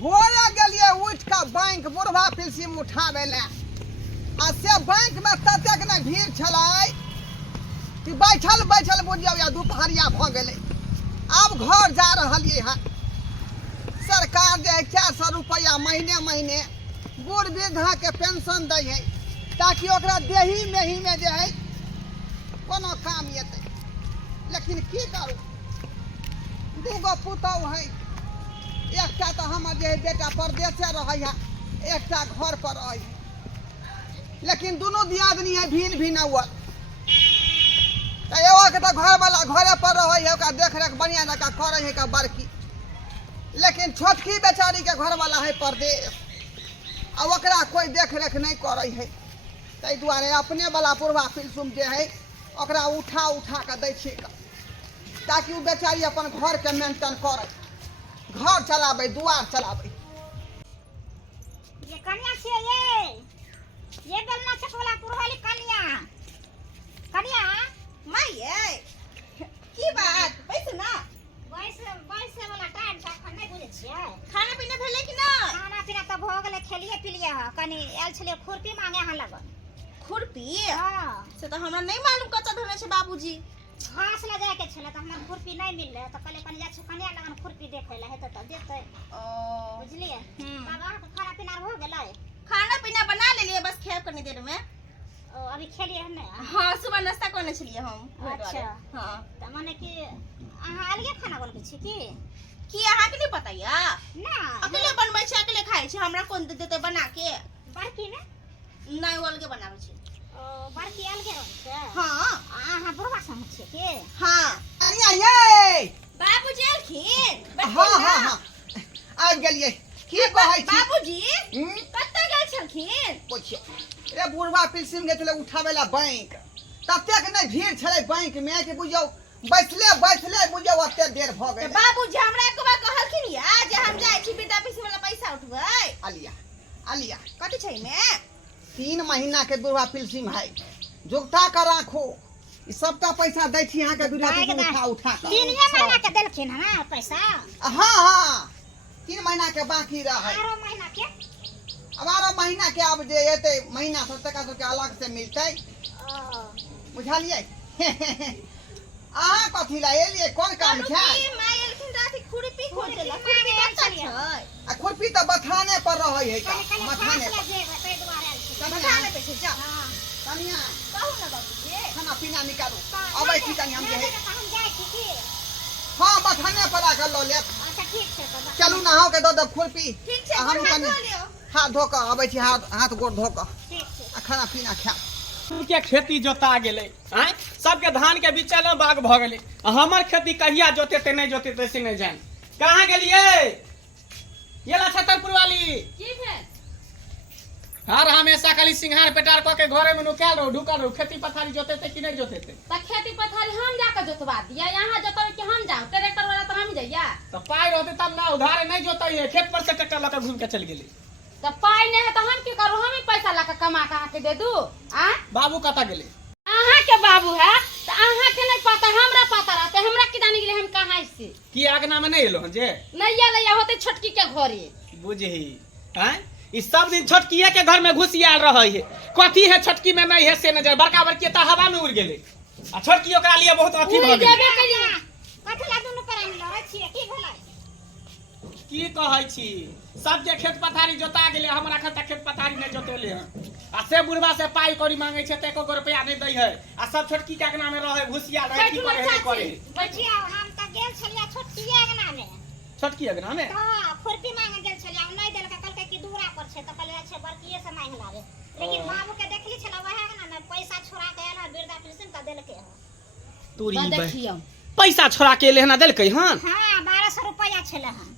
भोरे गेलिए उठ के बैंक बुढ़वा पिलसिम उठावे ले आ से बैंक में ततेक न भीड़ छलै कि बैठल बैठल बुझियो या दुपहरिया भ गेलै। अब घर जा रहलिए हन। सरकार दे 400 रुपया महीने महीने बूढ़ वृद्धा के पेंशन दै है ताकि ओकरा देही मेही में जे है कोनो काम एतै। लेकिन की करू, दूगो पुतौह है, एकटा तो हमर जे बेटा परदेसे रहै है, एकटा घर पर रहै है। लेकिन दोनों दियादनी है भिन्न भिन्न हुआ। एगो के तो घर वाला घरे पर रहै है, ओकरा देख रेख बढ़िया जका करे है का बड़की। लेकिन छोटकी बेचारी के घर वाला है परदेश, आ ओकरा कोई देख रेख नहीं करे है। ताहि दुआरे अपने वाला बुढ़वा पिलसुम जे है ओकरा उठा उठा के दै छियै ताकि वो बेचारी अपन घर के मेंटेन करे, घर चलावे, दुआर चलावे। ये कन्या छे ये बेलना चकवाला पुरवाली कन्या कन्या माई ये की बात बैसु ना। वैसे वाला टाइम से खन नहीं बुझे छियै। खाना पीना भेलै कि ना? खाना पीना तो भ गेलै, खेलिए पिलिए ह। कनी आयल छलिए खुरपी मांगे हां लगन। खुरपी? हां से तो हमरा नहीं मालूम कच्चा धोने छे बाबूजी। घास लगा के छले त हमरा खुरपी नहीं मिलले त कहले कनी जा छ कन्या लगन खुरपी देखे ला हेतै त देतै। बुझलिए? बाबा के खाना पीना हो गेलै? खाना पीना बना लेलिए, बस खेब कनी देर में। अभी खेलिए हन नहीं? हां सुबह नाश्ता करने छलिए हम। अच्छा हां त माने कि अहाँ अलगे खाना बनबै छी की अहाँ के नहीं पता या? ना अकेले बनबै छी, अकेले खाइ छी, हमरा कोन देते बना के? बड़की ने नहीं अलगे बनाबै छी। बड़की अलगे रहै छै? हां अहाँ बुढ़वा समझ छियै की? हां अनिया ये बाबूजी अलखिन। हाँ हाँ हाँ आ गेलिए। की कहै छी बाबूजी कत्ते गेल छलखिन? पूछियो रे बुढ़वा पिलसिम गेल छलै उठावे ला बैंक। ततेक नहीं भीड़ छलै बैंक में कि बुझियो बैठले बैठले बुझियो ओते देर भ गेलै। बाबूजी हमरा एक बार कहलखिन या जे हम जाय छी वृद्धा पेंशन वाला पैसा उठबै। आलिया आलिया कथि छै में? 3 महीना के बुढ़वा पिलसिम है, जोगता कर राखो। ई सबका पैसा दै छी अहाँ के वृद्धा पेंशन उठा उठा के। 3 महीना के देलखिन हन पैसा? हाँ हाँ 3 महीना के बाकी रहे। 12 महीना के? 12 महीना के अब जे एते महीना 100 टका के अलग से मिलतै। बुझलिए? अहाँ कथी ला एलिए, कोन काम छै? माय एलखिन राति खुरपी खोल देला। खुरपी कत्ता छै? आ खुरपी त बथाने पर रहै है का, मथाने पर। बथाने पे छै जा। कनिया कहू ना बाबूजी। खाना पीना निकालू। अबै छी कनी हम जे है। हम जाय छी की? हाँ बथाने पर आके लो ले। अच्छा ठीक छै त चलू नहाओ के दो खुरपी। ठीक छै, हम गोड़ हाथ कनी धो लियो। हाथ धो के अबै छी, हाथ गोड़ धो के ठीक छै। आ खाना पीना खा। के खेती जोता गेलै, आय सबके धान के बिचले बाग भ गेलै। हमर खेती कहिया जोतेते नहीं जोतेते से नहीं जान। कहाँ गेलिए ये ला छतरपुर वाली? की भेल? हर हमेशा खाली सिंहार पेटार क के घरे में नुकाल रहो, ढुकल रहो। खेती पथारी जोतेते कि नहीं जोतेते? त खेती पथारी हम जाके जोतवा दिया, यहाँ जोतवे कि हम जाऊ? ट्रैक्टर वाला तो हम जाइया। तो पाई रहते तब ना, उधारे नहीं जोताई है, खेत पर से ट्रैक्टर लेकर घूम के चल गेली। त पाई नहीं है तो हम की करू? हम ही पैसा लाके कमा के आके दे दू। आ बाबू कता गेले? अहाँ के बाबू है तो अहाँ के नहीं पता, हमरा पता रहते। हमरा की जाने गेले हम कहां से? की आगना में नहीं एलो हन जे? नैया लैया होते छोटकी के घरे। बुझही हैं ई सब दिन छोटकीए के घर में घुसियाल रहै है। कथी है छोटकी में नहीं है से नजर, बड़का बड़की त हवा में उड़ गेले आ छोटकी ओकरा लिए बहुत अथी भ गेले। देबे कइया कथि ला दुनु प्राणी लड़ै छियै की भेलै? की कहै छी, सब जे खेत पथारी जोता गेले, हमरा खाता खेत पथारी नहीं जोतेले हन। आ से बुढ़वा से पाई कौड़ी मांगे छै त 1 रुपया नहीं दै है। आ सब छोटकी के अंगना में रहे घुसियाल रहे, की करे नहीं करे। बचिया हम त गेल छलिया छोटकी अंगना में। छोटकी अंगना में हां खुरपी मांगे गेल छलिया, हम नहीं देलक, कहलकै कि दूरा पर छै त कहले अच्छा बड़कीए से मांग लावे। लेकिन बाबू के देखली छला वह अंगना में पैसा छोड़ा के आला वृद्धा पेंशन का देलके ह। तूरी देखियो पैसा छोड़ा के लेहना देलकै हन। हां 1200 रुपया छले हन।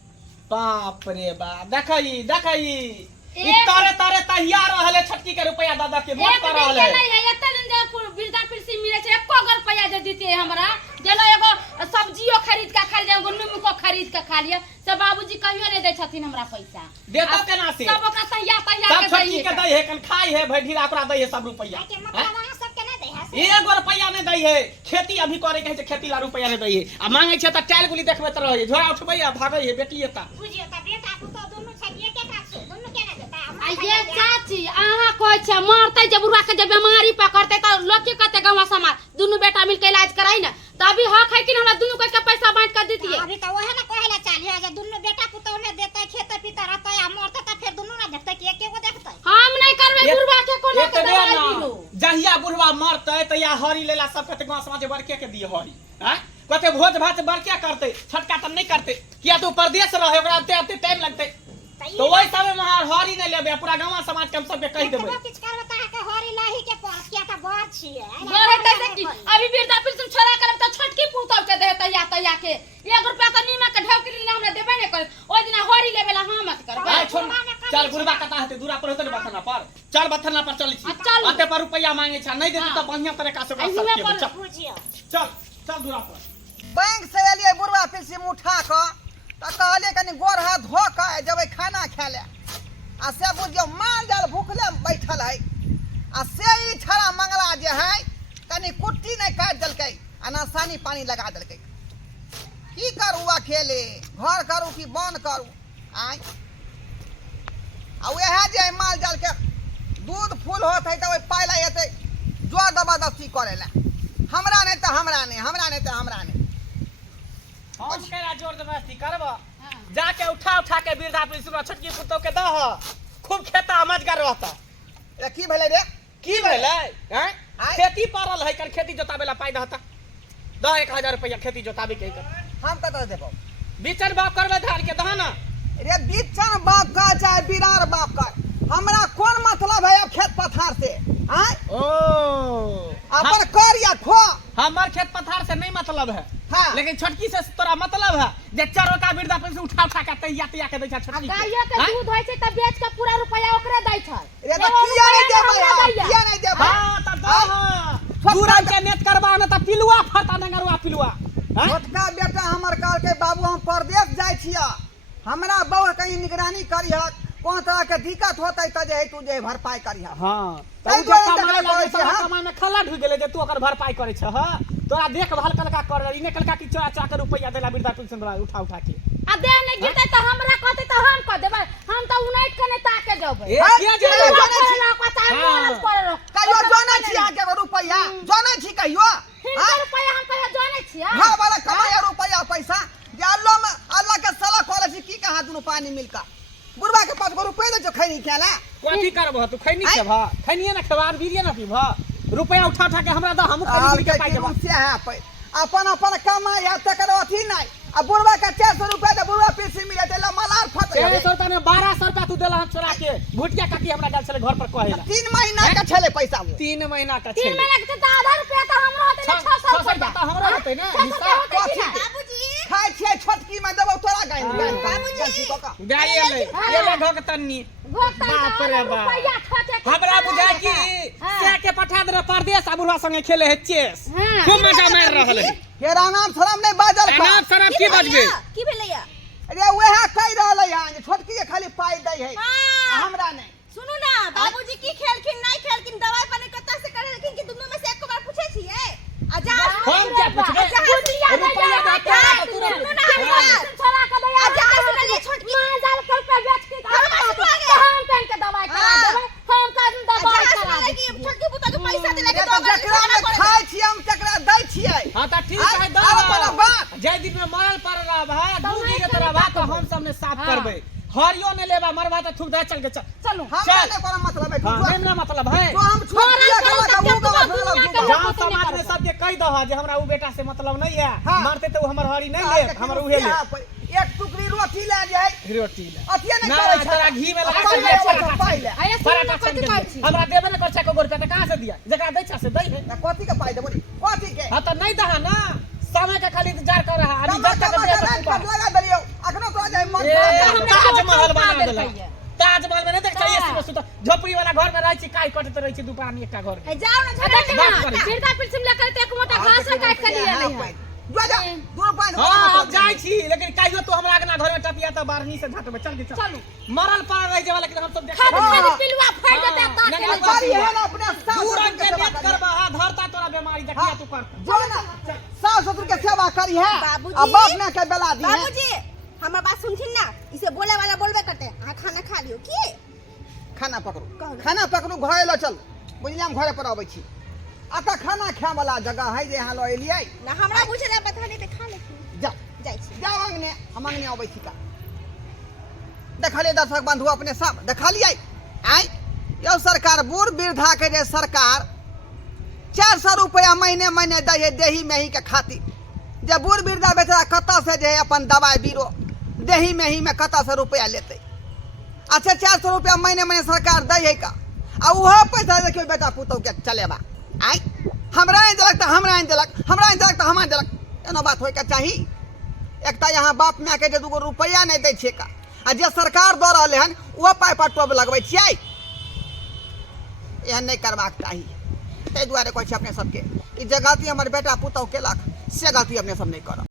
बाप रे बाप, देखई ई तारे तारे तहिया रहले छोटकी के रुपया दादा के मत कर रहले। नहीं है एते दिन जे वृद्धा पेंशन मिले छै 1 रुपया दे देते हमरा। जेलो एगो सब्जियो खरीद के खा लिया, एगो नींबू को खरीद के खा लिया। से बाबूजी कहियो नहीं दे छथिन हमरा पैसा। देता केना से? सब ओकरा तहिया सब के छोटकी के दै है, कन खाई है, भैठी ओकरा दै है सब रुपया। के मतलब अहाँ सब के नहीं दे है? 1 रुपया नहीं दै है। खेती अभी करे के है, खेती ला रुपया नहीं दै है। आ मांगे छै त टाइल गुली देखबे त रहे, झोरा उठबै आ भागै है बेटी एता। बुझियो त बेटा पुतो दुनु छे मरते जब बुढ़वा के जब बीमारी पकड़ते त लोग के कहते गांव समाज दोनों बेटा मिल के इलाज कराई ना तभी हक है कि हमरा दोनों के पैसा बांट कर देतिए। अभी तो वह ना कहला चाहिए जे दुनु बेटा पुतौ ने देते खेते पीते रहते आ मरते त फिर दुनु ना देखते कि एके गो देखते। हम नहीं करबे बुढ़वा के कोनो के दवाई दिलो। जहिया बुढ़वा मरते त या हरी लेला सब कहते गांव समाज बड़के के दिए हरी हैं कहते भोज भात बड़के करते छटका त नहीं करते किया तो परदेश रहे ओकरा आते टाइम लगते तो वही समय में हरी नहीं लेबे पूरा गांव समाज के हम सब के कह देबे किछ करबता है के हरी नहीं के पर किया त बर छिए गरे कैसे की अभी वृद्धा पेंशन छोड़ा करब त छटकी पुतौ के देते या के 1 रुपया त नीमा के ढेव के लिए हमरा देबे नहीं कर ओइ दिन हरी लेबेला हम मत करबे। छोड़ चल बुढ़वा कता हते दूरा पर होते बथना पर चल बथना पर चली छी आते पर रुपया मांगे छ नहीं देते त बढ़िया तरीका से सब के बुझियो चल चल दूरा पर बैंक से एलिए बुढ़वा पेंशन उठा क त कहले कनी गोर हाथ धो के जब खाना खाए ले आ से बुझियो माल जाल भूखले बैठल है आ से ई छड़ा मंगला जे है कनी कुट्टी नहीं काट देलकै आ ना सानी पानी लगा देलकै की करू अकेले घर करू कि बंद करू आय आ वह जे माल जाल के दूध फूल होत है त ओइ पाइला हेतै जो जबरदस्ती करे ला हमरा नहीं त हमरा नहीं हम केरा जोर जबरदस्ती करब जाके उठा के वृद्धा पेंशन छोटकी पुतौ के दह खूब खेता मजगर रहता ए की भेलै रे की भेलै हैं खेती पड़ल है कर खेती जोतावेला पाई दहता 10,000 रुपया खेती जोतावे के हम कत देबो बिचन बाप करबे धान के दह ना रे बीचन बाप का चाहे बिरार बाप का हमरा कौन मतलब है अब खेत पथार से आय ओ अपन कर या खो हमर खेत पथार से नहीं मतलब है हाँ। लेकिन छोटकी से तोरा मतलब है जे चरो का वृद्धा पेंशन उठा के तैया के दै छ छोटकी गाय के दूध होय छै त बेच के पूरा रुपया ओकरे दै छै। रे तो किया नहीं देबै किया नहीं देबै हां त दह दूरा के नेत करबा न त पिलुआ फरता नगरवा पिलुआ छोटका बेटा हमर कहल के बाबू हम परदेश जाय छिया हमरा बहु कहीं निगरानी करिह कोन तरह के दिक्कत होतै त जे तू जे भरपाई करिह हां त तै उ जो जे तकरा कमाई करै छै हां कमाई में खला ढुक गेले जे तू ओकर भरपाई करे छ हां तोरा देखभाल कलका कर इने कलका की चोरा के रुपया देला वृद्धा पेंशन वाला उठा के आ दे नहीं गिरते त हमरा कहते त हम क देबै हम त उनैट के नहीं ताके देबै ए के जे ना पता नहीं पर कहियो जानै छी आके रुपया जानै छी कहियो हिनकर रुपया हम कहियो जानै छी हां वाला कमाया रुपया पैसा जे अल्लाह के सला खोले छी की कहा दुनु पानी मिलका बुढ़वा के 5 रुपया दे जो खैनी केला कथी करबह तू खैनी खेबह खैनिए ना खेबह बीरिए ना पीबह रुपया उठा के हमरा द हम खैनी के पाई देबह अपन कमाई है तकर अथी नहीं आ बुढ़वा का 400 रुपया दे बुढ़वा पेंशन मिले देला मलार फट 400 रुपया में 1200 रुपया तू देला छोरा के भुटिया काटी हमरा गेल छले घर पर कहेला 3 महीना का छले पैसा 3 महीना का 3 महीना के त आधा रुपया त हमरो होते 600 रुपया त हमरो होते ना हिसाब कथी बाबूजी खाय छियै छोटकी में देबो तोरा गाय बाबूजी गाय ले घोक तन्नी बाप रे बाप रुपया ठोके हमरा बुझाय कि से के पठा दे परदेश आ बुढ़वा संगे खेले है चेस खूब मजा मार रहल है केरा नाम शरम नहीं बाजल नाम शराब की बजबे की भेलैया अरे वह कह रहले है छोटकी के खाली पाई दै है हमरा नहीं सुनू ना बाबूजी की खेलखिन नहीं खेलखिन दवाई पानी कत्ता से करेलखिन कि दुनु में से एक बार पूछे छिए आजा हम क्या पूछबे रुपया देता है सुनू ना हमरा छोरा के दया आजा सुनलिए छोटकी मां जाल कर पे बेच के हम कन के दवाई करा देबै हम कन दवाई करा देबै कि छोटकी पुता के पैसा देले ये के तो दवाई जकरा में खाय छियै हम तकरा दै छियै हां त ठीक है बात जय दिन में मरल पर रहा भाई दूध के तरह बात हम सबने साफ करबे हरियो ने लेबा मरवा त थूक दे चल के चलो हमरा ने कोनो मतलब है हां ना मतलब है तो हम छोटकी के बाबू जहां समाज में सब के कह दह जे हमरा उ बेटा से मतलब नहीं है मारते तो हमर हरी नहीं ले हमर उहे ले एक टुकड़ी रोटी ले जाए रोटी ले अथिए नहीं ना करे तोरा घी में लगा के पाई ले पराठा छन के हमरा देबे न कर को रुपया त कहां से दिया जकरा दै छ से दै है कथी के पाई देबो कथी के हां त नहीं दहा ना समय का खाली इंतजार कर रहा अभी जब तक दे लगा दलियो अखनो तो जाए मन ताजमहल बना देला ताजमहल में नहीं देख चाहिए ऐसी वस्तु तो झोपड़ी वाला घर में रह छी काई कटते रह छी दुकान एकटा घर ए जाओ ना छोटा वृद्धा पेंशन लेकर त एक मोटा घास काट के लिए नहीं है जो जा दूर पानी हां अब जाई छी लेकिन कहियो तो हमरा आगना घर में टपिया त बारनी से झटबे चल के चल मरल पड़ रह जे वाला लेकिन हम सब देख खाली पिलुआ फाड़ देता ताके करी है ना अपने दूर के नेत करबा हां धरता तोरा बीमारी देखिया तू कर जो ना सास ससुर के सेवा करी है बाबूजी। अब बाप ने के बेला दी है बाबूजी हमर बात सुनथिन ना इसे बोले वाला बोलबे करते आ खाना खा लियो की खाना पकड़ू कहू। खाना पकड़ू घरे लो चल बुझलिए हम घरे पर अबै छी अतः खाना खाए वाला जगह है जे यहाँ लो एलियै ना हमरा बुझले बथानी त खा लेती जा जाइ छी जाओ अंगने हम अंगने अबै छी का देखलिए दर्शक बंधु अपने सब देखलिए आई यो सरकार बूढ़ वृद्धा के जे सरकार 400 रुपया महीने महीने दै है देही मेही के खातिर जे बूढ़ वृद्धा बेचारा कतऽ से जे है अपन दवाई बीरो देही मेही में कतऽ से रुपया लेते अच्छा 400 रुपया महीने महीने सरकार दै है का आ उहो पैसा देखियो बेटा पुतौ के चलेबा आई हमरा नहीं देलक तो हमरा नहीं देलक हमरा नहीं देलक तो हमरा देलक एना बात होय के चाही एक त यहाँ बाप माय के जे 2 रुपया नहीं दै छै का आ जे सरकार दऽ रहले हन ओ पाइ पर टोब लगबै छियै एहन नहीं करबाक चाही ताहि दुआरे कहै छी अपने सबके ई जे गलती हमर बेटा पुतौ केलक से गलती अपने सब नहीं करब।